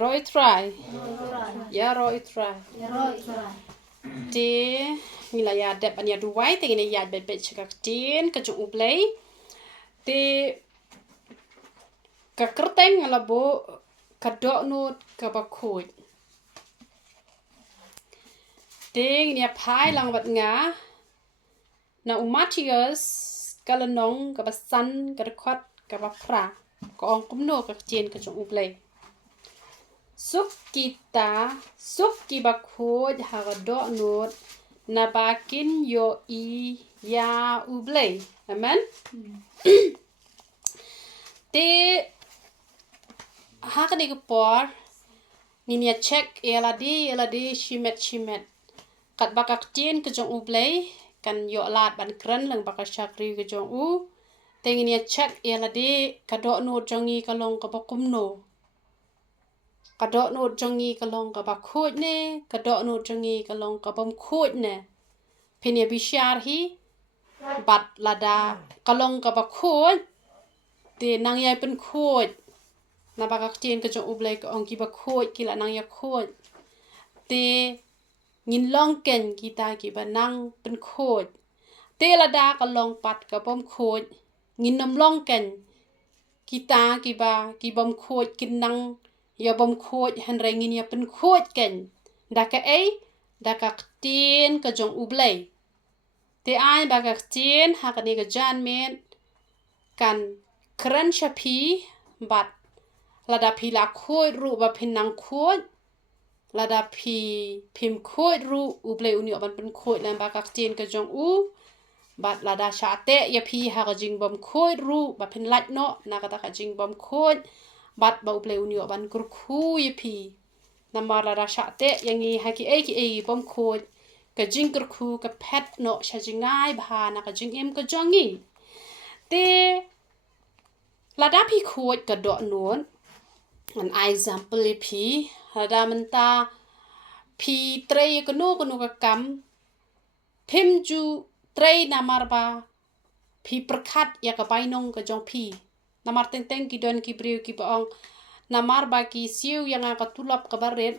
Roy try. Ya Roy try. Te mila ya dep ania duai te ini ya bet bet chakak tin ka chung ublay. Te ka kerteng ala bo ka dohnud ka ba khuid. Te ini pai lang bat nga na umatius kalanong ka ba san ka rekwat ka ba pra ka ong kumno ka tin ka chung ublay. Suk kita suk kiba khuid ha ka dohnud na bakin yo I ya ublay. Amen. Te haka ni kapor niya check eladi shimet kat bakak tin ke jong ublay kan yo lat ban kran lang bakak shakri ke jong u te niya check eladi ka dohnud jongi kalong ka bakumno ka dohnud jongi kalong ka bakhuid ne ka dohnud jongi kalong ka bam khuid ne pinya bishar hi bat lada kalong ka bakhuid te nang yai pen khuid na bakak tin ke jong ublay ka ong ki bakhuid kila nang ya khuid te ngin long ken kita ki ba nang pen khuid te lada kalong pat ka bam khuid ngin nam long ken kita ki bam khuid kin nang ya bam khuid han re ngin ya pen khuid ken da ka tin ka jong ublay te ai bakak tin ha ka ni ka jan men kan kran shapi bat lada pi la khuid ru ba pin nang khuid lada pi pim khuid ru ublay uni ban pen khuid lan bakak tin ka jong u bat lada shate ya pi ha ka jing bam khuid ru ba pin lat no na ka ta ka jing bam khuid bat ba ublay uni ban kur khu ya pi na mar lada shate yang i ha ki bam khuid ka jing kur khu ka pet no sha jingai ba na ka jing em ka jongi te lada pi khuid ka dohnud an example pi lada menta pi trei ka no ka kam phim ju trei namar ba pi perkhat ya ka bainong ka jong pi namar teng ki don ki briu ki baong namar ba ki siu yang ka tulap ka baret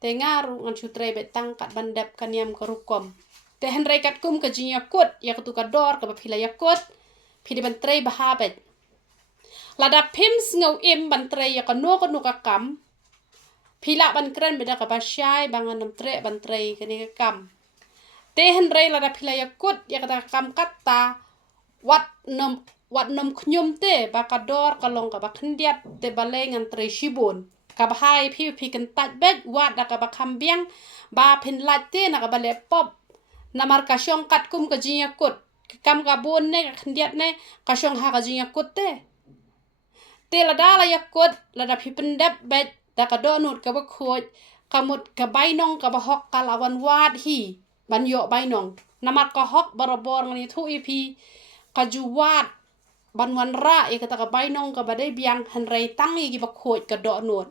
te ngaru ngan chu trei betang kat bandep kaniam ka rukom te hen rei kat kum ka jinya kot ya ka tu ka dor ka ba phila ya kot pi de ban trei ba habet lada phim ngau im ban trei ya ka no ka kam phila ban kran beda ka ba shai bangan nam tre ban trei ka ni ka kam te hen rei lada phila ya kot ya ka kam katta wat nom khnyum te ba ka dor ka long ka ba khndiat te ba le ngan tre shibon ka ba hai pi kan tat bet wat da ka ba khambiang ba phin lat te na ka ba le pop namar ka shong kat kum ka jinya kot kam ka bon ne ka khndiat ne ka shong ha ka jinya kot te lada la ya kot lada phi pendep bet da ka dohnud ka ba khuid kamut ka bainong ka ba hok ka lawan wat hi ban yo bainong namar ka hok barabor ngani thu pi ka ju wat ban wan ra e ka ta ka bainong ka ba dei biang han rei tangi ki ba khuid ka dohnud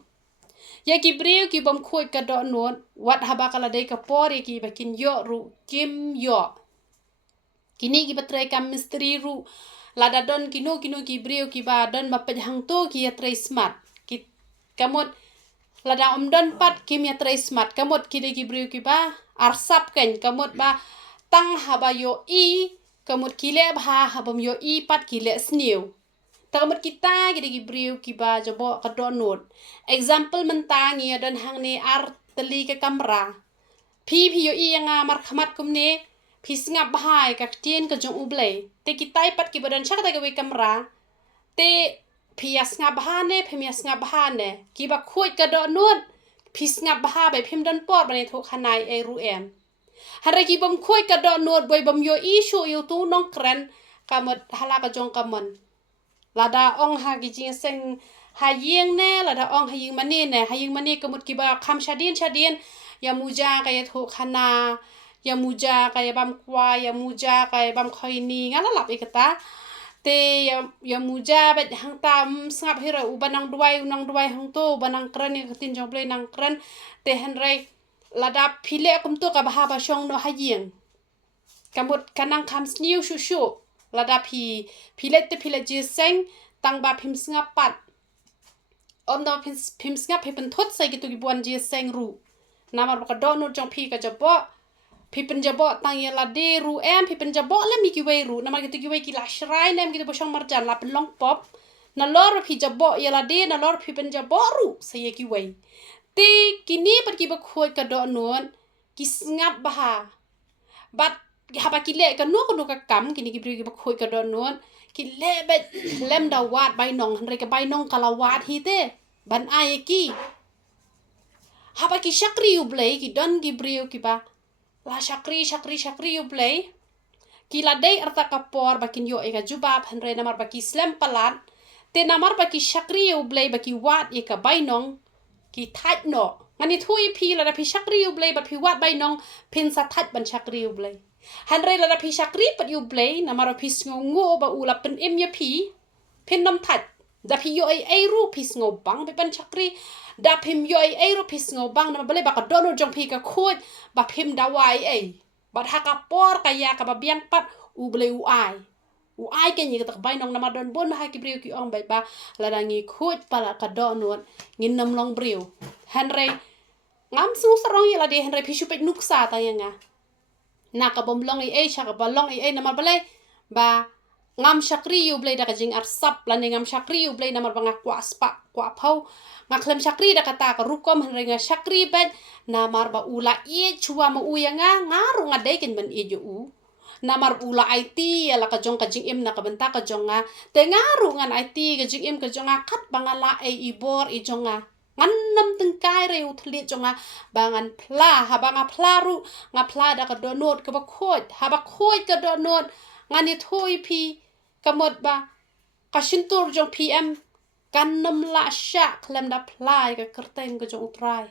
ya ki briu ki bam khuid ka dohnud wat ha ba ka la dei ka por ki ba kin yo ru kim yo kini ki ba trei kam misteri ru lada don kino ki briu ki ba don ba pe hang to ki ya trei smart ki kamot lada don pat kim ya trei smart kamot ki de ki briu ki ba arsap ken kamot ba tang ha ba yo I kamut kile bha habam yo I pat kile snew takamut kita gidi gibriu kiba jabo ka dohnud example menta ngi don hang ni ar teli ka kamera pi yo I nga mar khamat kumne pi singa bhai ka tien ka jong ublay te kitai pat ki badan chak ta ka we kamera te pi asnga bhane pi asnga bhane kiba khuid ka dohnud pi singa bha bai phim don pot bani tho khanai e ru em hara ki bam khuid ka dohnud boy bam yo I shu yo tu nong kran kamut hala ka jong kamon lada ong ha gi jing seng ha yeng ne lada ong ha yeng mani kamut ki ba kham shadin ya muja ka ya tho khana ya muja ka ya bam kwa ya muja ka ya bam khoini ngala lap ikata te ya muja bet hang tam sngap hira ubanang duai hang to banang kran ni tin jong play nang kran te hen rei lada phile kum to ka ba ba shong no ha yeng kamut kanang kham sniu shu lada phile ji seng tang ba phim singa pat da pim ngap he pen thot sai gitu gibuan je seng ru namar baka dohnud jong phi ka jabo phi pen jabo tang ya la de ru em phi pen jabo la mi ki wei ru namar gitu ki wei ki la shrai nem gitu bosong marjan la pen long pop na lor phi jabo ya la de na lor phi pen jabo ru sai ki wei ti kini per ki ba khoi ka dohnud ki ngap baha bat haba ki le ka nu ka kam kini ki bri ki ba khoi ka dohnud ki le bet lem da wat bai nong re ka bai nong kala wat hi te ban ai ki haba ki shakri u blei ki don ki brio ki ba la shakri u blei ki la dei arta kapor bakin yo e ka jubab hanre namar baki slam palat te namar baki shakri u blei baki wat e ka bai nong ki thait no ngani thui phi la phi shakri u blei ba phi wat bai nong pin sa thait ban shakri u blei hanre la phi shakri pat u blei namar phi ngo ba u la pen em ya phi pin nam thait da phi yo ai ru phi ngo bang be ban shakri da phim yo ai ru phi ngo bang na bale ba ka dono jong phi ka khut ba phim da wai ai ba ha ka por ka ya ka ba biang pat u blei u ai ke ni ka bai nong na ma don bon ha ki brio ki ong bai ba la da ngi khut pa la ka dono ngin nam long brio hanre ngam su sarong ya la de hanre phi shu pe nuk sa ta ya nga na ka bom long ai sha ka ba long ai na ma bale ba ngam shakri yu blei da ka jing ar sap la ne ngam shakri yu blei na mar banga kwa spa kwa phau nga klem shakri da kata ka rukom hanre nga shakri bet na mar ba ula e chua ma u ya nga ru nga de ken ban e ju u na mar ula IT ala ka jong ka jing em na ka benta ka jong nga te nga ru ngan IT ka jing em ka jong nga khat bangala e ibor i jong nga ngan nam teng kai re u thli jong nga bangan pla ha banga pla ru nga pla da ka download ka ba khot ha ba khot ka download ngani thoi phi kamot ba ka shintur jong PM kan nam la sha klem da plai ka kerteng ka jong utrai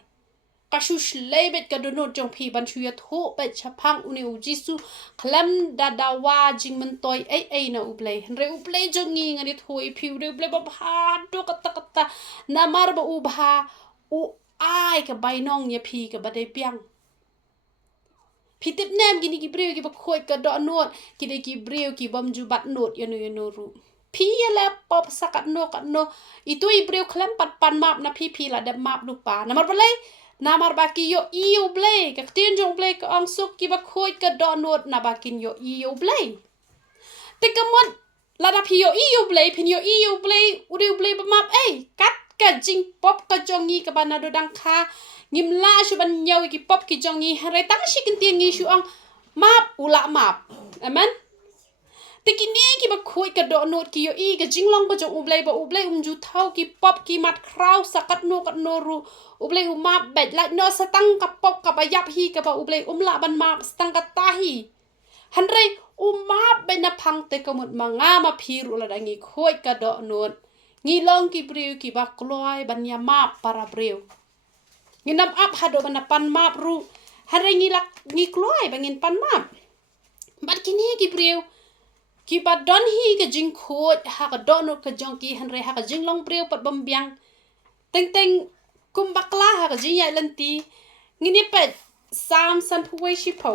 ka shush lebet ka download jong phi ban shu ya tho pe chapang uni u jisu klem da wa jing man toy ai na uplay re uplay jong ngi ngani thoi phi re uplay ba bha do kata na mar ba u bha u ai ka bai nong ya phi ka ba de piang phi tip nem gini ki brio ki ba khoi ka download ki de ki brio ki bam ju bat note ya no ru phi la pop sakat no itu i brio klem pat pan map na phi la de map lu pa na mar ba le namar baki yo iu blei ka tin jong blei ka ong suk ki ba khoi ka download na bakin yo iu blei te kamot la da phi yo iu blei phin yo iu blei uri blei ba map ei kat ka jing pop ka jongi ka bana do dang kha ngim la shu ban nyau ki pop ki jongi hare tang shi kin tin ngi shu ong map ula map amen te ki ne ki ba khoi ka download ki yo i ka jinglong ba jong ublei ju thau ki pop ki mat kraw sakat no ru ublei map bet la no satang ka pop ka ba yap hi ka ba ublei la ban map stang ka tahi hanre map be na phang te ka mut manga ma phiru la dangi khoi ka download ngi long ki briu ki ba kloi ban ya map para briu ngi nam ap hado ban pan map ru hanre ngi kloi bangin pan map bat kini ki briu ki ba don hi ka jing khoi ha ka download ka jong ki hanre ha ka jing long briu pat bam biang teng kum bakla ha ka jing ya lanti ngini pet sam san phuwei shi pho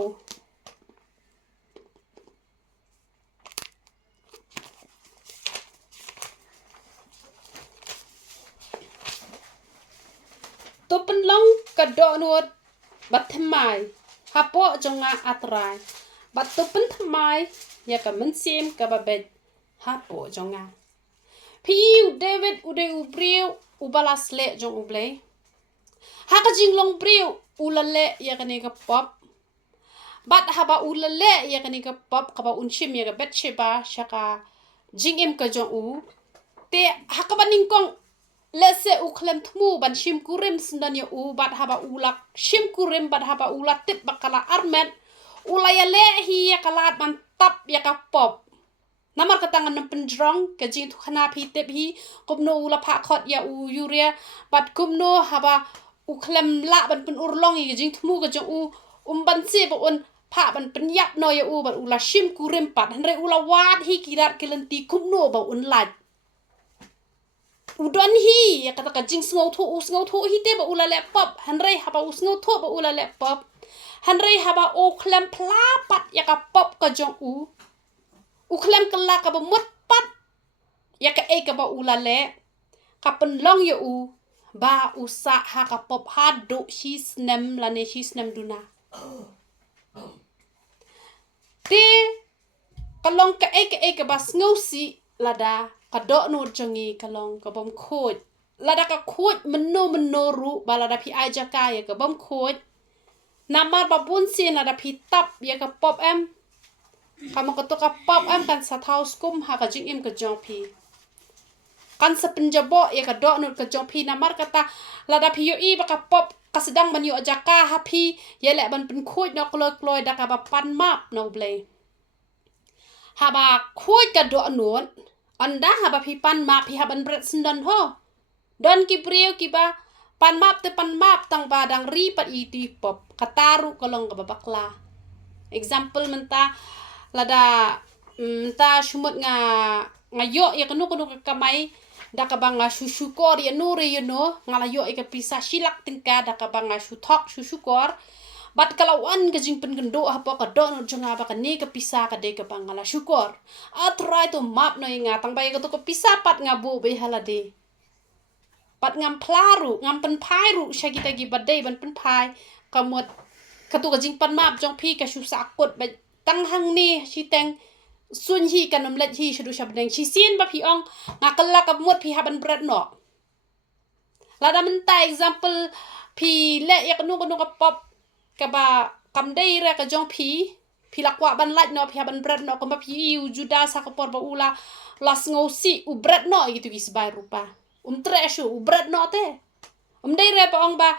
to pen long ka download bat thmai ha po jonga atrai bat to pen thmai ya ka men sim ka ba bet ha po jonga piu david ude ubriu ubalas le jong ublei ha ka jing long briu ulale ya ka ni ka pop bat ha ba ulale ya ka ni ka pop ka ba unchim ya ka bet sheba shaka jing em ka jong u te ha ka ba ning kong lese u klem thmu ban shim kurim sundan ya u bat ha ba ulak shim kurim bat ha ba ulak tip bakala armet ulaya le hi ya kalat ban tap ya ka pop namar katangan nam pendrong ka jing tu khana phi tep hi kumno ula pha khot ya u urea bat kumno haba u klem la ban pen urlong i jing thmu ka jong u ban se ba on pha ban pen yap no ya u bat ula shim kurim pat hanre ula wat hi kirat kelanti kumno ba un lat udon hi ya kata ka jing sngo thu hi te ba ula laptop hanre haba u sngo thu ba ula laptop hanre haba o klem pla pat ya ka pop ka jong u klem kala ka ba mut pat ya ka e ka ba ula le kapen long ya ba usa ha kapop hadu shisnem lane shisnem duna ti kalong ka ke bas ngausi lada kadok no jongi kalong ka bom khoj lada ka khoj meno balada pi aja ka ya ka bom khoj namar babun sin lada pi tap ya ka pop em kamu ka to ka pop em kan sa house kum ha ka jing im ka jong pi kan sa penjabo ya ka dok no ka jong pi namar kata lada pi yo I ba ka pop ka sedang ban yo aja ka ha pi ya le ban pen khoj no kloi da ka ba pan map no ble haba khoj ka do nuot anda haba pi pan map pi haban bret sendon ho don ki prieu ki ba pan map te pan map tang badang ri pat I ti pop kataru kolong ka babakla example menta lada menta shumut nga yo ya kanu ka kamai da ka bang susu kor ya nure you know ngala yo ka pisa silak tingka da ka bang susu kor bat kalau an gajing pengendo apa ka don jonga ba ka ne ka pisa ka de ka bangala syukur try to map no inga tang bay ka to ka pisa pat ngabu be halade pat ngam plaru ngam pen pai ru sya kita gi badai ban pen pai kamot ka to gajing pan map jong pi ka shu sakut ba tang hang ni si teng sun hi kanom let hi shu sha bdeng si sin ba pi ong ngakala ka mot pi haban brat no lada mentai example pi le ya kanu ka pop kaba kamdei ra ka jong pi lakwa ban lat no pi ban bread no ko pi u juda sa ka por ba ula las ngosi u bread no gitu gis bai rupa treshu u bread no te dei re pa ong ba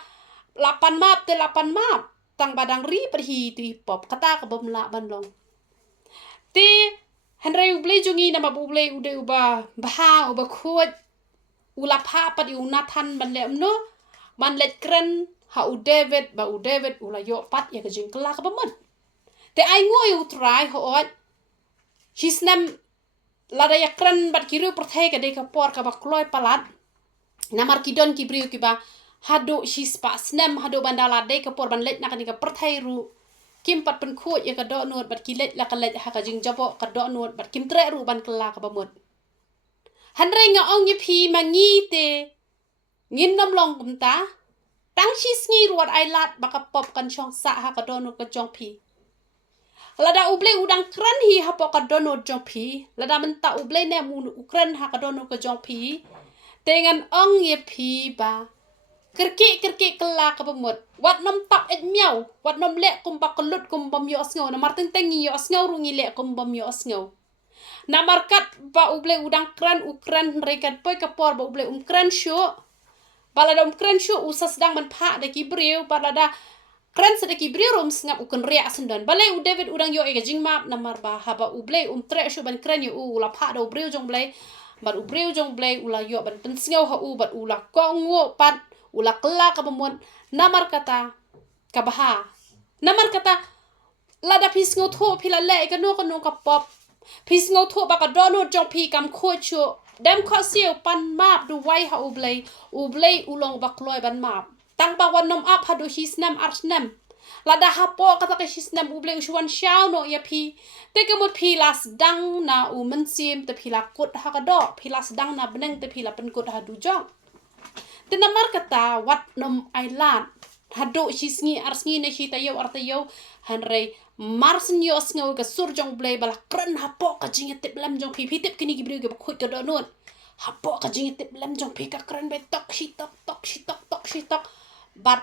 8 map tang badang ri per hi ti pop kata ka bom la ban long ti henry u ble jongi na ma bu ble u de u ba u ba khot ula pha pa di u nathan ban le no man let kren ha u David ula yo pat ya ka jing kala ka bamot te ai ngoi u try ho ot hisnam lada ya kran bat kiru perthai ka de ka por ka ba kloi palat namar kidon ki briu ki ba hado his pa snam hado bandala de ka por ban let na ka ni ka perthai ru kim pat pen khot ya ka do not bat ki let la ka let ha ka jing jabo ka do not bat kim tre ru ban kala ka bamot hanre nga ong ye phi mangi te ngin nom long kum ta tang shi sngi ruat ai lat baka pop kan chong sa ha ka dono ka jong pi lada uble udang kran hi ha po ka dono jong pi lada menta uble ne mun ukran ha ka dono ka jong pi tengan ong ye pi ba kerki kala ka bamot wat nom tap et miau wat nom le kum ba kelut kum bam yo asngau na marteng tengi yo asngau ru ngi le kum bam yo asngau na markat ba uble udang kran ukran rekat poi ka por ba uble kran sho balada kren shu usa sedang manpa de kibriu balada kren sedek kibriu rum ngap ukun ria sendan balai u David udang yo e jing map namar ba haba uble tre shu ban kren yo u la pha do briu jong blai bar u briu jong blai ula yo ban pen sngau ha u bat ula kongo pat ula kala ka bamon namar kata kabaha namar kata lada pis ngau tho phila le ka no ka pop pis ngau tho ba ka dono jong pi kam kho chu dem kho siu pan map du wai ha ublei ulong bakloi ban map tang ba wan nom ap ha du hisnam arsnam lada ha po kata ka hisnam ublei uswan shao no ya pi te ke mot pi las dang na u men sim te pi la kut ha ka do pi las dang na beneng te pi la pen kut ha du jong te namar kata wat nom ailan ha do hisngi arsngi ne hi ta yo arta yo hanrei marsin yo asngau ka sur jong blei bala kran ha po ka jing tip lam jong pi tip kini gibriu ge khoi ka do non ha po ka jing tip lam jong pi ka kran be tok shi tok bat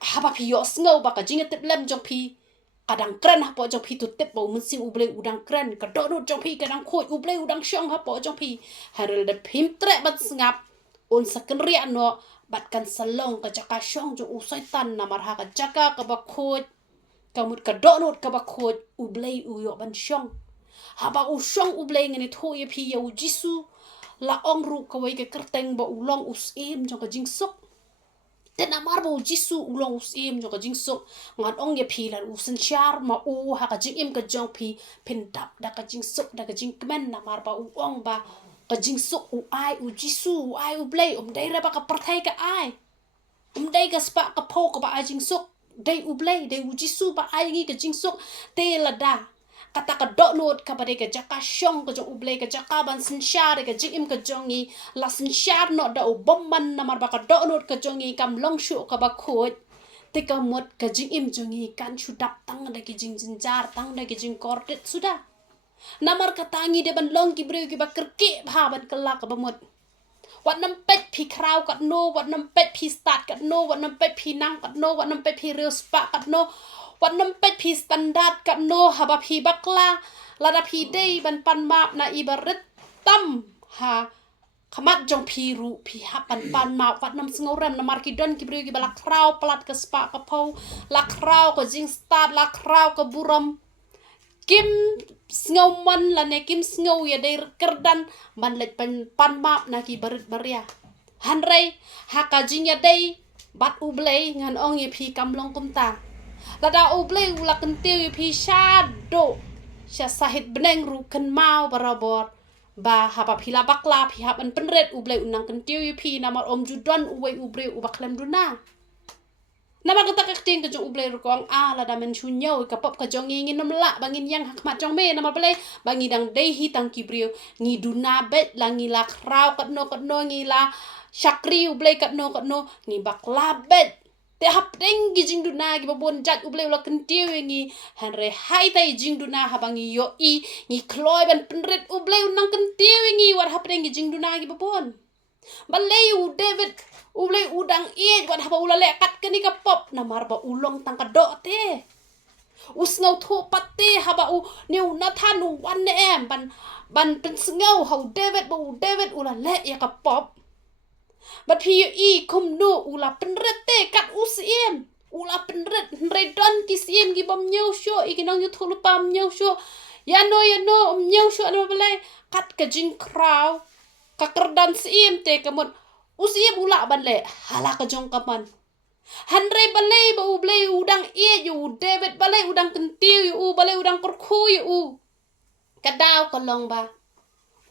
ha ba pi yo asngau ba ka jing tip lam jong pi kadang kran ha po jong pi tu tip bo mun si u blei udang kran ka do non jong pi kadang khoi u blei udang shong ha po jong pi harel de pim tre bat ngap on saken ria no bat kan salong ka jaka shong jo u saitan na mar ha ka jaka ka ba khoi kamut ka donut ka ba khoj ublei u yo ban shong haba u shong ublei ngani tho ye phi ya u jisu la ong ru ka wai ke kerteng ba u long us em jong ka jing sok te na mar ba u jisu u long us em jong ka jing sok ngat ong ye phi la u san char ma u ha ka jing em ka jong phi pin dap da ka jing sok da ka jing kmen na mar ba u ong ba ka jing sok u ai u jisu u ai ublei dei ra ba ka parthai ka ai dei ka spa ka pho ka ba ai jing sok dei ublei dei u jisu ba ai ngi ka jing sok te la da kata ka dohnud ka bade ka jaka syong ka jong ublay ka jaka ban sinsyar ka jing im ka jongi la sinsyar no da u bomman namar ba ka dohnud ka jongi kam long shu ka ba khuid te ka mot ka jing im jongi kan sudap tang da ki jing jinjar tang da ki jing kordet sudah namar ka tangi de ban long ki breu ki ba kerke bha ban kelak ka ba mot wat nam pet phi kraw kat no wat nam pet phi start kat no wat nam pet phi nang kat no wat nam pet phi real spa kat no wat nam pet phi standard kat no haba phi bakla lada phi dei ban pan map na ibarat tam ha khamat jong phi ru phi ha pan map wat nam sngoram na markidon ki breu ki bala kraw plat ka spa ka pau la kraw ko jing start la kraw ko buram kim sngow man la ne kim sngow ya dei kerdan man let pan map na ki barit baria hanrei haka jing ya dei bat ublei ngan ong ye phi kamlong kumta lada ublei ula kentiu ye phi shado sha sahit beneng ru ken mau barabor ba haba phila bakla phi haban penret ublei unang kentiu ye phi namar om judon uwei ubrei ubaklam duna nama kata kakting ke jong ublei rukong la da men chunyau ka pop ka jong ngin nam la bangin yang hakmat jong me nama belai bangi dang dei hi tang kibrio ngi duna bet la ngi la kraw kat no ngi la syakri ublei kat no ngi bakla bet te hap deng gi jing duna gi babon jat ublei la kentiu ngi hanre hai tai jing duna habangi yo ngi kloi ban penret ublei unang kentiu ngi war hap deng gi jing duna gi babon balai u David ulai udang wat haba ulale kat keni ka pop namar ba ulong tang ka do te usngau tho patte haba u new nathanu wan em ban pen sngau how David ulale ya ka pop but pi kum no ula penrete kat usiem ula penret redon kisiem gi bom nyau sho ikinong yu thulu pam nyau sho ya no nyau sho no balai kat ka jing kraw ka kerdan siem te kamot usia bula banle hala ka jong kapan hanre balai ba ublei udang yu David balai udang kentiu yu balai udang korku yu kadaw kalong ba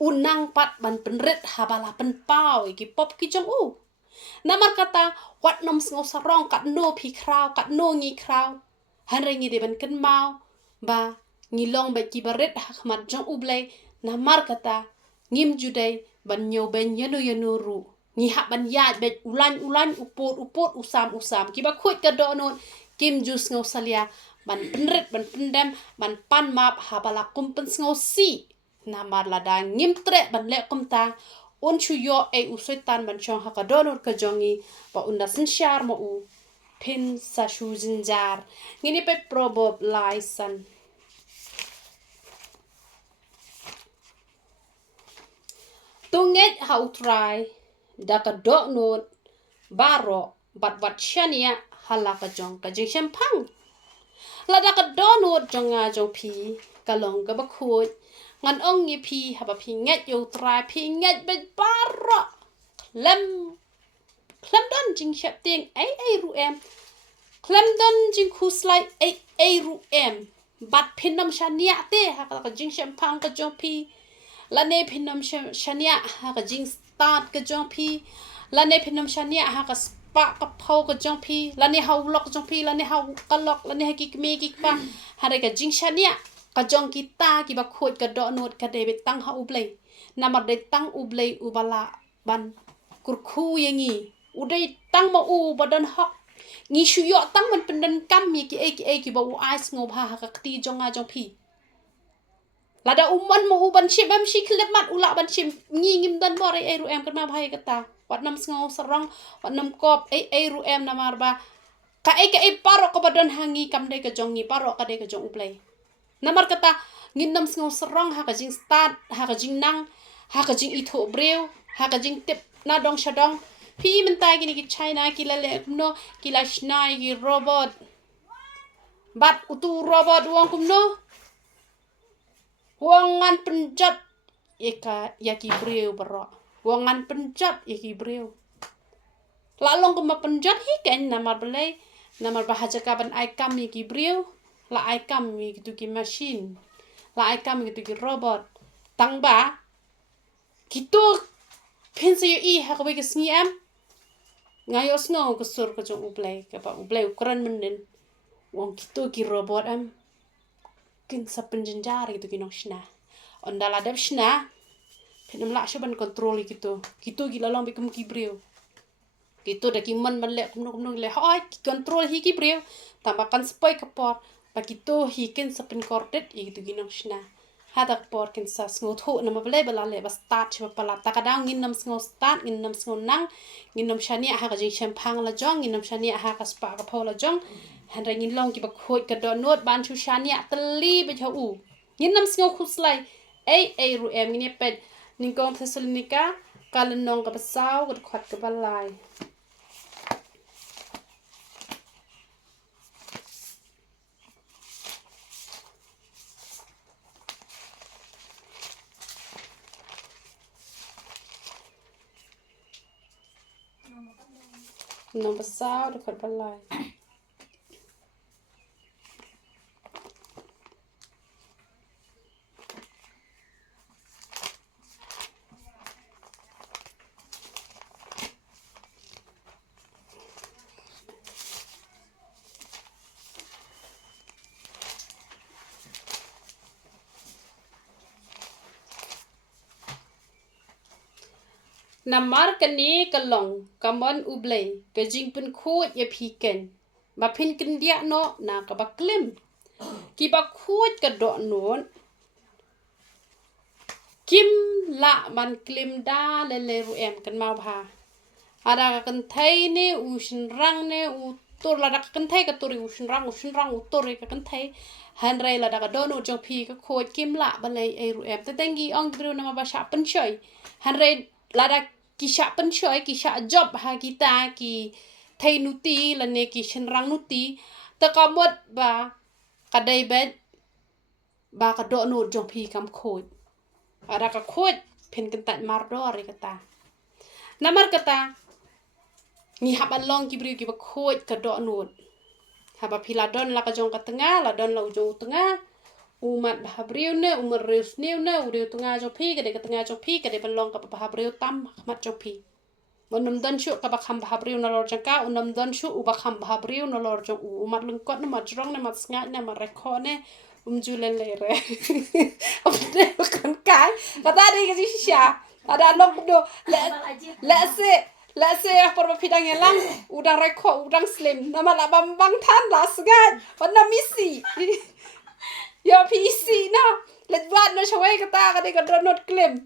unang pat ban penret habala penpau ki pop ki jong namar kata wat nom sngo sarong kat no phi kraw kat no ngi kraw hanre ngi de ban ken mau ba ngilong ba ki baret hakmat jong ublei namar kata ngim judai ban nyo ben yanu ru ngi haban ya bet ulan upot usam kiba khuid ka dohnud kim jus ngau salia ban penret ban pendem ban pan map habala kumpen ngau si namar lada ngim tre ban le kumta un chu yo usoitan ban chong haka dohnud ka jongi ba unda sinsyar mo pin sa shu zinjar ngini pe proverb laisan tunget how try daka dohnud baro bat shania halaka jong ka jing champang la daka dohnud jonga jong pi kalong ka bakhuj ngan ong ngi pi haba pi nget yo try pi nget bet baro klem don jing chap ting ai ru em klem don jing khuslai ai ru em bat pinam shania te haka jing champang ka jong pi la ne pinam shania haka jing start ka jong pi la ne pinam shania haka spa ka phau ka jong pi la ne hau lok jong pi la ne hau kalok la ne ki me ki pa hare ka jing shania ka jong kita ki ba khot ka dohnud ka de tang ha ublei namar de tang ublei ubala ban kurkhu yengi udai tang ma u badan hak ngi shu yo tang man pendan kam mi ki ki ba u ais ngo bha ka ti jonga jong pi lada uman mo uban shim am shi klemat ula ban shim ngi ngim dan bore ru em kan ma bhai kata wat nam sngo sarong wat nam kop ru em namar ba ka paro ko badan hangi kam de ka jongi paro ka de ka jong ublei namar kata ngin nam sngo sarong ha ka jing start ha ka jing nang ha ka jing itho breu ha ka jing tip na dong shadong pi mentai gini ki China ki lele no ki la shnai ki robot bat utu robot wong kumno wangan penjat yaki breu baro wangan penjat yaki breu lalong kuma penjat hiken namar belai namar bahaja kaban aikam yaki breu la aikam gitu ki machine la aikam gitu ki robot tangba gitu pensi i hakwe ke sniam ngayo snow ke sur ke jong ublei ke ba ublei ukran menen wong gitu ki robot am kin sapen jenjar gitu kinong shna ondala dab shna pinam la shaban kontrol gitu gila long bikum kibreu gitu dah kiman le kumno le ha kontrol hi kibreu tambahkan spoy kapor begitu hikin sapen kordet gitu ginong shna hadak por kin sa sngo thu nama bele bala le bas start chwa pala takadang ngin nam sngo start ngin nam sngo nang ngin nam shani ha ka jing champang la jong ngin nam shani ha ka spa ka phola jong han ra ngin long ki ba khoi ka do not ban chu shani tali be cha u ngin nam sngo khuslai ai ru em ngin pet ning kong thesalonika kalan nong ka basaw ka khot ka balai nong basaw ka khot balai namar kani kalong kamon ublay kajing pun khuid ya piken bapin kendia no na ka baklim kiba khuid ka do non kim la man klim da le ru em kan mau bha ada ka kan thai ne u shin rang ne u tur la da kan thai ka tur u shin rang u tur ka kan thai han rai la da ka do no jong pi ka khuid kim la ba le e ru em ta tengi ong bru na ma ba sha pen choi han rai lada kisha penchoy kisha job ha kita ki thai nuti la ne ki shenrang nuti ta kamot ba kadai bet ba ka do no jong pi kam khoi ara ka khoi pen kan tat mar do ri kata namar kata ni haban long ki bri ki ba khoi ka do no ha ba pila don la ka jong ka tengah la don la ujung tengah umat bahabriu ne umar reus ne uriu tengah jopi ke de tengah jopi ke de belong ka bahabriu tam mat jopi monam dan shu ka bakham bahabriu na lor jangka unam dan shu u bakham bahabriu na lor jong umat lengkot ne mat jrong ne mat sngat ne mat rekho ne julele re opne kan kai kata de ke shisha ada long do la se por pidang elang udang rekho udang slim nama la bambang tan la sngat wana misi yo PC na let buat no shawai kata ka de ka donut klim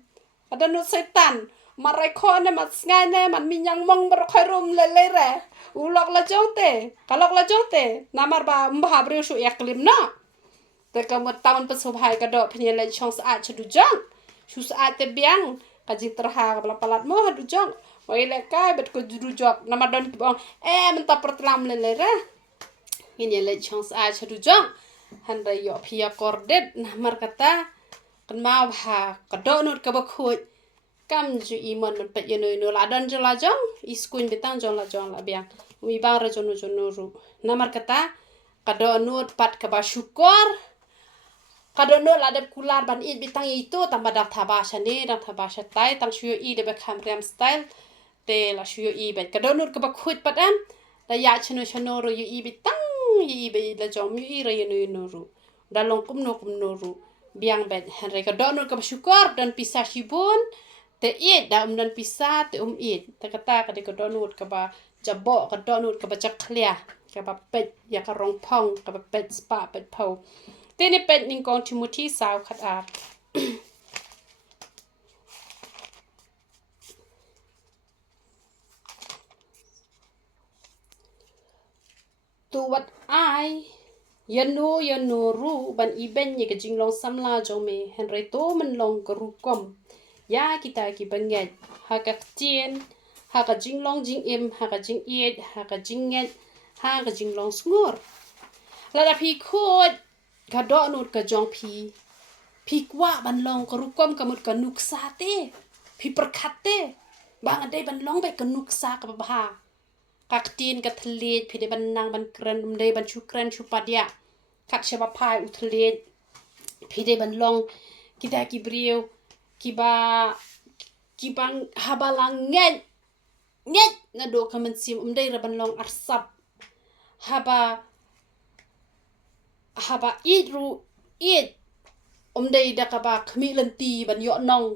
ka donut setan marai kho ne mat ngai ne man minyang mong ber khoi rum le re ulok la jongte kalok la jongte namar ba mbha bru shu ya klim na te ka mo taun pa so bhai ka do phne le chong sa a chdu jang shu sa te biang ka jing terha ka palat mo hadu jong wai le kai bet ko juru jok namar don ki bong men ta pertlam le re ini le chong sa a chdu jong han rai yo phia kordet namar kata kan mau ha ka do nut ka ba khoi kam ju imon man pet yo no la don jo la jong iskuin bitang jong la biang wi bang ra jono ru namar kata ka do nut pat ka ba syukur ka do nut la dep kular ban it bitang itu tambah dak thaba shane dak thaba shatai tang shu i de ba kham rem style te la shu i bet ka do nut ka ba khut pat am la ya chno ro yu i bitang i be la jom i ra no ru da long kum no ru biang bet henry ka do nut ka ba syukur dan pisah shibun te it da dan pisah te it te kata ka de ka do nut ka ba jabo ka do nut ka ba chaklia ka ba pet ya ka rong phong ka ba pet spa pet pau te ni pet ning kong Timothy saw khat a tu wat ai yanu ru ban iben ye ka jinglong samla jome henry to man long ka ru kom ya kita ki banget ha ka tien ha ka jinglong jing em ha ka jing iet ha ka jinget ha ka jinglong sngur la da pi khot ka do nut ka jong pi kwa ban long ka ru kom ka mut ka nuk sa te pi perkhat te bang ade ban long be ka nuk sa ka ba kak tin ka thlet phi de ban nang ban kran de ban chu kran chu padia khat sheba phai u thlet phi de ban long kita ki brio ki bang habalang nget na do ka man sim de ra ban long arsap haba idru ít đây đã cả bà khmi lần tì ban yo nong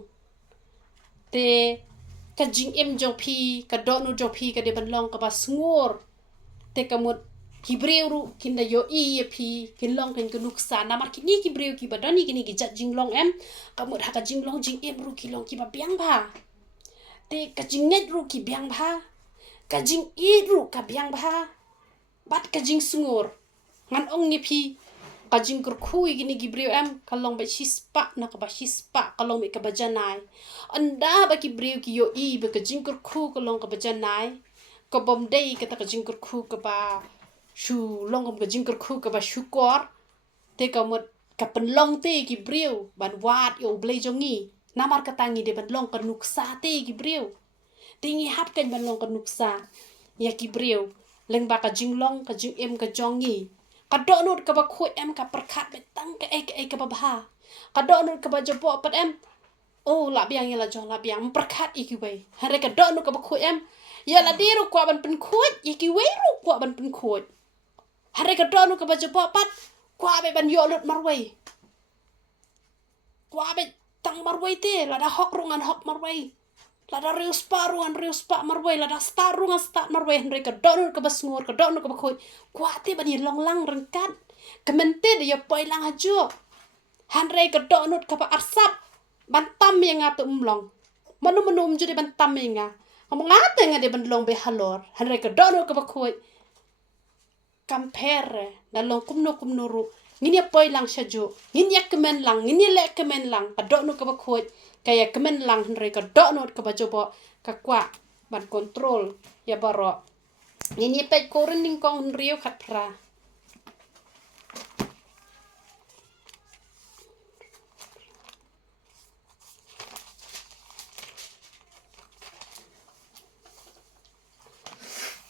te ka jing em jong phi ka dohnud jong phi ka de ban long ka ba sngur te ka mot kibreu kinda yo i phi kin long kin nuksa na mar kini kibreu ki badani kini ki jat jing long em ka mot ha ka jing long jing em ru ki long ki ba biang ba te ka jing net ru ki biang ba ka jing i ru ka biang ba bat ka jing sngur ngan ong ni phi ka jing kur khui gini gibreu em kalong ba shispa na ka ba shispa kalong me ka ba janai anda ba gibreu ki yo i ba ka jing kur khu kalong ka ba janai ko bom dei ka ta ka jing kur khu ka ba shu long ka jing kur khu ka ba shu kor te ka mot ka pen long te gibreu ban wat yo blei jongi namar ka tangi de ban long ka nuksa te gibreu tingi hap kan ban long ka nuksa ya gibreu leng ba ka jing long ka jing em ka jongi ka dohnud ka ba khuid em ka perkhat be tang ka ka ba bha ka dohnud ka ba jopo pat em la biang ya la jong la biang perkhat iki we hare ka dohnud ka ba khuid em ya la diru kwa ban pen khuid iki we ru kwa ban pen khuid hare ka dohnud ka ba jopo pat kwa be ban yo lut marwe kwa be tang marwe te la da hok rungan hok marwe la da riu spa marwe la da star rungan star marwe hare ka dohnud ka ba sngur ka dohnud ka ba khuid kwa te ban long lang rengkat kemente de yo poi lang haju hanre ka dohnud ka ba arsap ban tam yang atu umlong manu judi ban tam yang ngomong ate nga de ban long be halor hanre ka dohnud ka ba khuid compare da long kumno ru ngini poi lang shaju ngini kemen lang ngini le kemen lang ka dohnud ka ba khuid kaya kemen lang hanre ka dohnud ka ba jobo ka kwa ban control ya baro ngini pe korin ning kong rio khat pra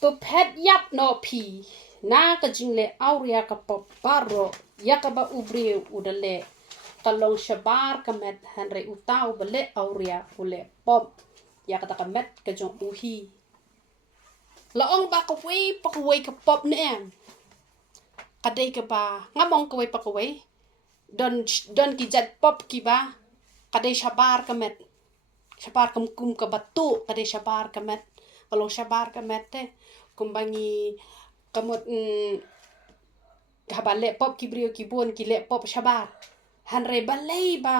to pet yap no pi na ka jingle auria ka pop baro ya ka ba ubreu udale kalong shabar ka met hanre utau bele auria ule pop ya ka ta ka met ka jong uhi la ong ba ka we ka pop ne em ka dei ka ba ngamong ka we pa ka we don ki jat pop ki ba ka dei shabar ka met shabar kum ka batu ka dei shabar ka met kalong shabar ka met te kumbangi kamot habale pop ki brio ki bon ki le pop shabar hanre balei ba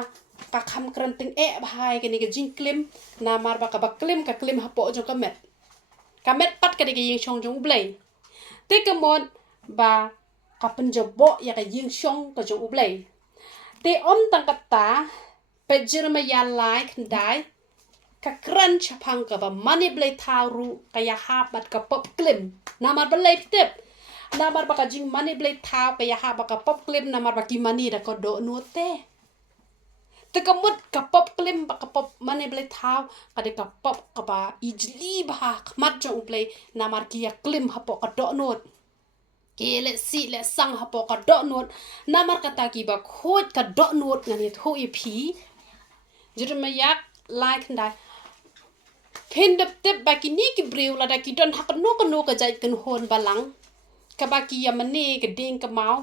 ka kham kranting bhai ke ni ke jing klim na mar ba ka ba klim ka klim hapo jo ka met pat ka de ke ying chong jong blei te ka mon ba ka pen jo bo ya ka ying chong ka jong blei te om tang kata pe jirma ya like dai ka kran chapang ka ba mani blei tharu ka ya ha bat ka pop klim na mar blei tip na mar ba ka jing mani blei thau ka ya ha ba ka pop klim na mar ba ki mani da ko do no te ka mut ka pop klim ba ka pop mani blei thau ka de ka pop ka ba ijli ba mat jo blei na mar ki ya klim ha po ka do no ke le si le sang ha po ka do no na mar ka ta ki ba khot ka do no ngani tho i phi jirma yak like ndai pen dep tep ba ki ni ki breu la da ki don ha no ka jai kan hon balang ka ba ki ya mane ka ding ka mau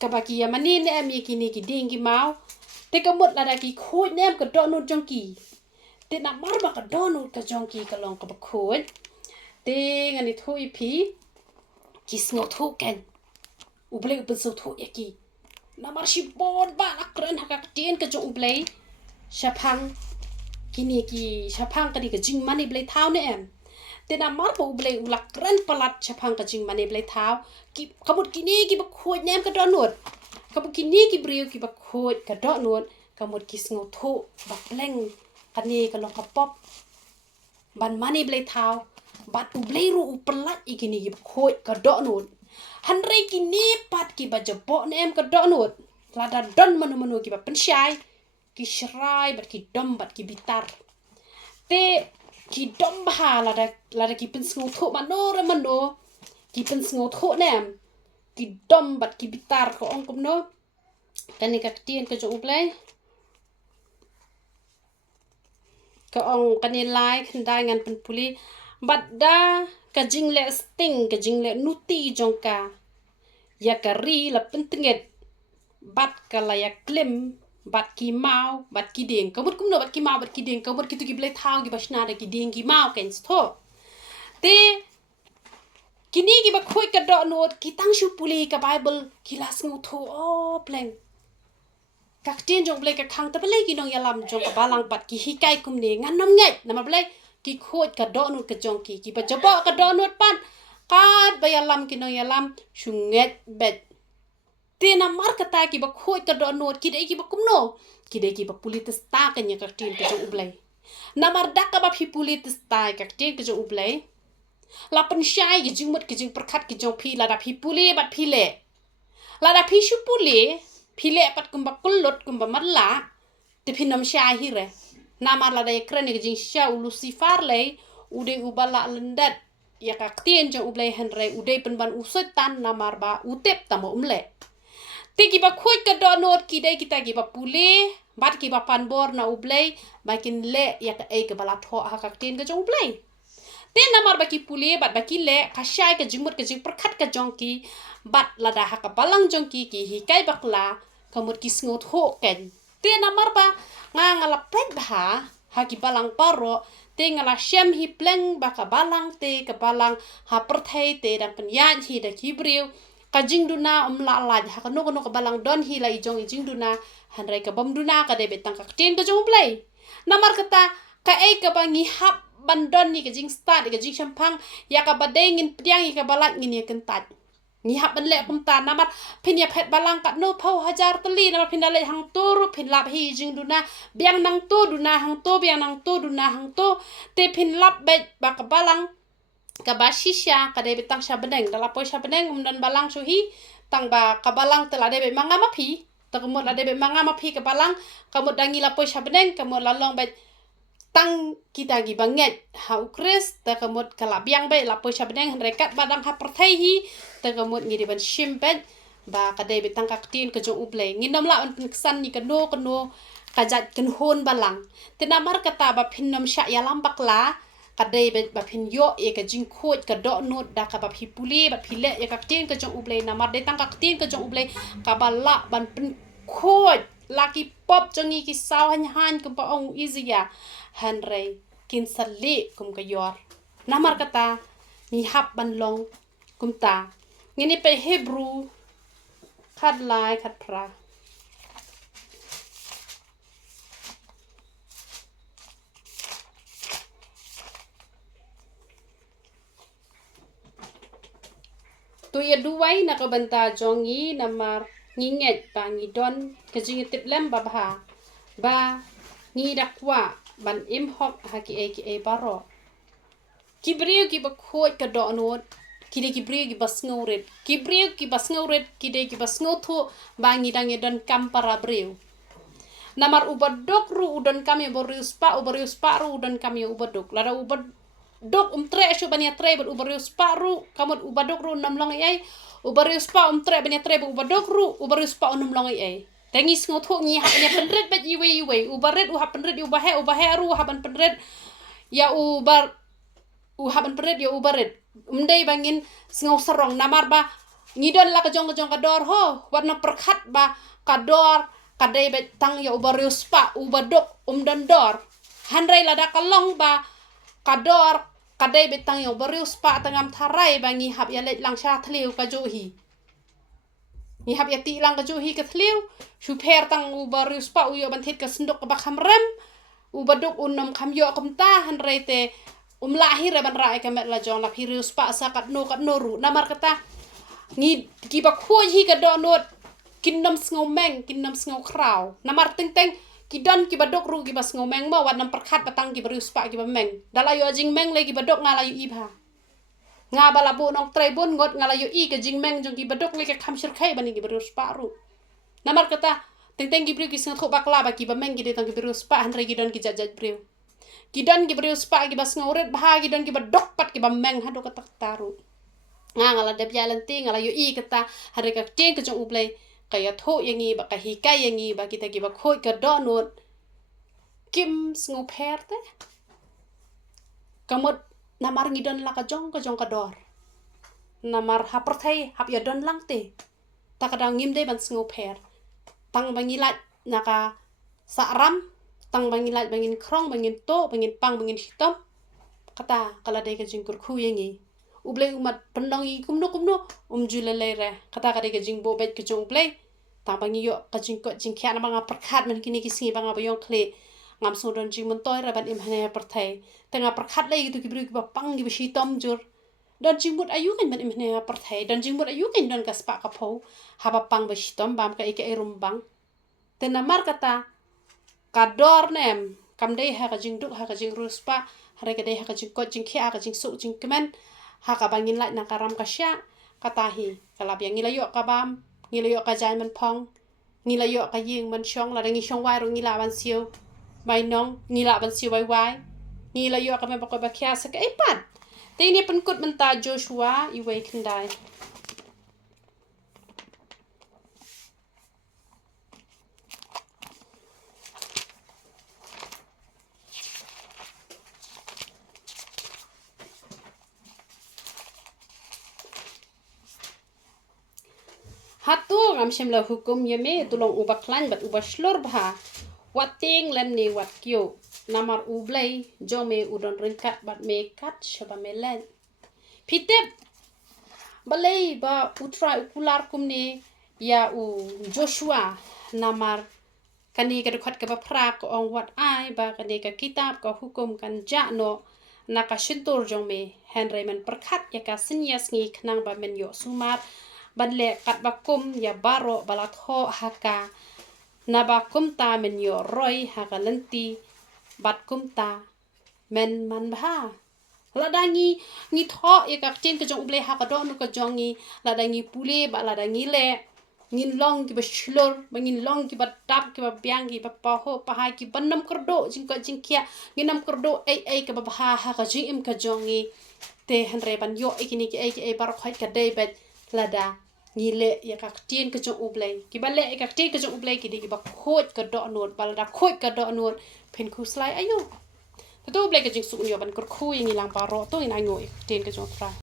ka ba ki ya mane ne mi ki ni ki ding ki mau te ka mot la da ki khoi nem ka do no jong ki te na mar ba ka do no ka jong ki ka long ka ba khoi te ngani thui phi ki sngo thu ken uble u so thu ya ki na mar shi bon ba la kren ha ka tien ka jong uble shapang kini ki shapang ka di ka jing mani blei thau ne em te na mar bo blei ulak ren palat shapang ka jing mani blei thau ki kabut kini ki ba khoi nem ka donut kabut kini ki brio ki ba khoi ka donut kamut ki sngo tho ba pleng kani ka long ka pop ban mani blei thau bat u blei ru u palat ikini ki khoi ka donut hanre kini pat ki ba jobo ne em ka donut lada don manu ki ba pensyai ki shrai bat ki dom bat ki bitar te ki dom ba la da ki pen sngo tho mano ki pen sngo tho nem ki dom bat ki bitar ko ong kum no kani ka tien ka jo uplay ka ong kani like ndai ngan pen puli bat da ka jingle sting ka jingle nuti jongka ya ka ri la pen tinget bat kalaya klim bat ki mau bat ki ding kamut kumno bat ki mau bat ki ding kamut kitu ki blai thau ki basna da ki ding ki mau ken sto te kini ki ba khoi ka do not ki tang shu puli ka bible ki las ngu tho o pleng ka tien jong blai ka khang ta blai ki nong yalam jong ka balang bat ki hi kai kum ne ngan nom ngai na ma blai ki khoi ka do not ka jong ki ba jabo ka do not pan kad ba yalam ki nong yalam shu nget bet te na mar kata ki ba khoi ka do not ki dei ki ba kumno ki dei ki ba pulitis ta ka nya ka tin ka jong ublai na mar dak ka ba phi pulitis ta ka tin ka jong ublai la pen shai ki jing mut ki jing perkhat ki jong phi la da phi puli bat phi le la da phi shu puli phi le pat kum ba kullut kum ba matla te phi nam shai hi re na mar la da ekran ki jing sha lucifer le ude ubala lendat ya ka tin jong ublai han re ude pen ban usut tan na mar ba utep tam umle te ki ba khoi ka do not ki dei kita ki ba puli bat ki ba pan bor na ublai ba kin le ya ka e ka bala tho ha ka tin ka jong ublai te namar ba ki puli bat ba ki le ka shai ka jingmut ka jing perkhat ka jong ki bat la da ha ka balang jong ki hi kai bakla kamut ki sngot ho ken te namar ba nga ngala plek ba ha ki balang paro te ngala shem hi pleng ba ka balang te ka balang ha perthai te dang penyan hi da ki briu ka jingduna la la ha ka no ka balang don hi la i jong i jingduna han rai ka bom duna ka de betang ka tin ka jong play namar kata ka e ka ba ngi hap bandon ni ka jing start ka jing champang ya ka badengin priang ka balat ngin ya kentat ni hap ban le kum ta namar phin ya phet balang ka no phau hajar tali namar phin dale hang toru phin lap hi jing duna biang nang to duna hang to biang nang to duna hang to te phin lap bet ba ka balang ka ba shisha ka de betang sha beneng dala poi sha beneng dan balang so hi tang ba ka balang tela de be manga ma phi ta kumot la de be manga ma phi ka balang kamot dangi la poi sha beneng kamot la long bet tang kita gi banget ha ukris ta kamot kala biang be la poi sha beneng rekat badang ha perthai hi ta kamot ngi de ban shim bet ba ka de betang ka tin ka jong uble nginom la on san ni ka no ka jat kan hon balang te namar kata ba phinnam sha ya lam bakla ka de be ba phin yo e ka jing khoj ka do not da ka ba phi puli ba phi le e ka tin ka jong uble namar de tang ka tin ka jong uble ka ba la ban pin khoj laki pop jongi ki saw han kum pa ong izia han rei kin sali kum ka yor namar kata ni hap ban long kum ta ngini pe hebrew khat lai khat pra tu ya duwai na ka banta jongi namar nginget pa ngi don ka jing tip lem ba ba ngi dakwa ban im hok ha ki e baro ki brio ki ba khoi ka do not ki de ki brio ki bas ngauret ki brio ki bas ngauret ki de ki bas ngotho ba ngi dang don kam para brio namar ubadok ru udon kami borius pa ru udon kami ubadok lara ubadok tre shu bania tre bad ubarius pa ru kamot ubadok ru nam long ai ubarius pa tre bania tre ubadok ru ubarius pa nam long ai tangi ngotho ngi ha bania penret bat iwe ubaret u ha penret ubahe ru ha ban penret ya uhaban penret ya ubaret umdai bangin ngau sarong namar ba ngidon la ka jong ka dor ho warna perkhat ba ka dor kadai bet tang ya ubarius pa ubadok dan dor handrai la da kalong ba kador kadai bet tang ya ubarius pa tangam tharai bangi hab ya let lang sha thliu ka johi ni hab ya ti lang ka johi ka thliu shu pher tang ubarius pa u yo ban thit ka sendok ka ba khamrem ubadok unam kham yo kum ta handrai te lahir ban rai ka met la jong la phirius pa sa kat no ru namar kata ngi ki ba khoi hi ka do not kinnam sngo meng kinnam sngo kraw namar teng ki don ki ba dok ru ki ba sngo meng ma wat nam perkhat patang ki barius pa ki ba meng dala yo jing meng le ki ba dok ngala yu ibha nga bala bu nong trebon ngot ngala yu i ka jing meng jong ki ba dok le ka kham shir khai bani ki barius pa ru namar kata teng ki bri ki sngo bakla ba ki ba meng ki de tang ki barius pa han re ki don ki jajat bri kidan ki berius pa ki bas ngauret bahagi dan ki badok pat ki bameng hado katak taru ngala de jalan ti ngala yo i kata hare ka ting ka jong ublai kaya tho yangi ba ka hikai yangi ba kita ki ba khoi ka donut kim sngu pherte kamot namar ngidon la ka jong ka dor namar haperthai hap ya don lang te takadang ngim de ban sngu pher tang bangilat naka saram tang bangilat bangin krong bangin to bangin pang bangin hitam kata kala dai ka jing kur khuyengi ublei umat pendang I kumno julele re kata ka dai ka jing bo bet ka jong ublei tang bangi yo ka jing ko jing kya na banga perkhat man kini kisi banga bayong kle ngam so don jing mon toy ra ban im hane perthai tanga perkhat lei tu kibru ki ba pang ki ba hitam jur don jing mut ayu kan ban im hane perthai don jing mut ayu kan don ka spa ka pho haba pang ba hitam bam ka ike rumbang tena mar kata kador nem kam dei ha ka jing duk ha ka jing ruspa hare ka dei ha ka jing ko jing khia ka jing su jing kemen ha ka bangin lai na karam ka sya kata hi kala biang ngilayo ka bam ngilayo ka jan man phong ngilayo ka ying man shong la ngi shong wai ro ngila ban siu bai nong ngila ban siu wai ngilayo ka me ba ko ba khia sa ka ipat te ni pen kut man ta Joshua I wei kendai hatu ngam shimla hukum yeme tulong ubak lan bat ubah shlur bha wating lem ni wat kyo namar ublei jome udon ringkat bat me kat shaba melen pitep balei ba utra ukular kumne ya u Joshua namar kani ka dukhat ka ba pra ko ong wat ai ba kani ka kitab ka hukum kan ja no naka shintur jome henry man perkhat ya ka sinyas ngi khnang ba men yo sumar badle kat bakum ya baro balat ho haka na bakum ta men yo roy haka lenti bat kum ta men man bha ladangi ngi tho ya ka tin ka jong ble haka do nu ka jongi ladangi pule ba ladangi le ngin long ki ba shlor bangin long ki ba tap ki ba biang ki ba pa ho pa ha ki banam kordo jing ko jing kya nginam kordo ai ka ba ha ha ka jing im ka jongi te hanre ban yo ikini ki ai bar khoi ka dei bet lada ngile ya ka tin ka jong ublei ki bale ka tin ka jong ublei ki di ba khot ka do not balada khot ka do not pen khu slai ayo to ublei ka jing su nyo ban kur khu ngi lang baro to ina ngo tin ka jong fra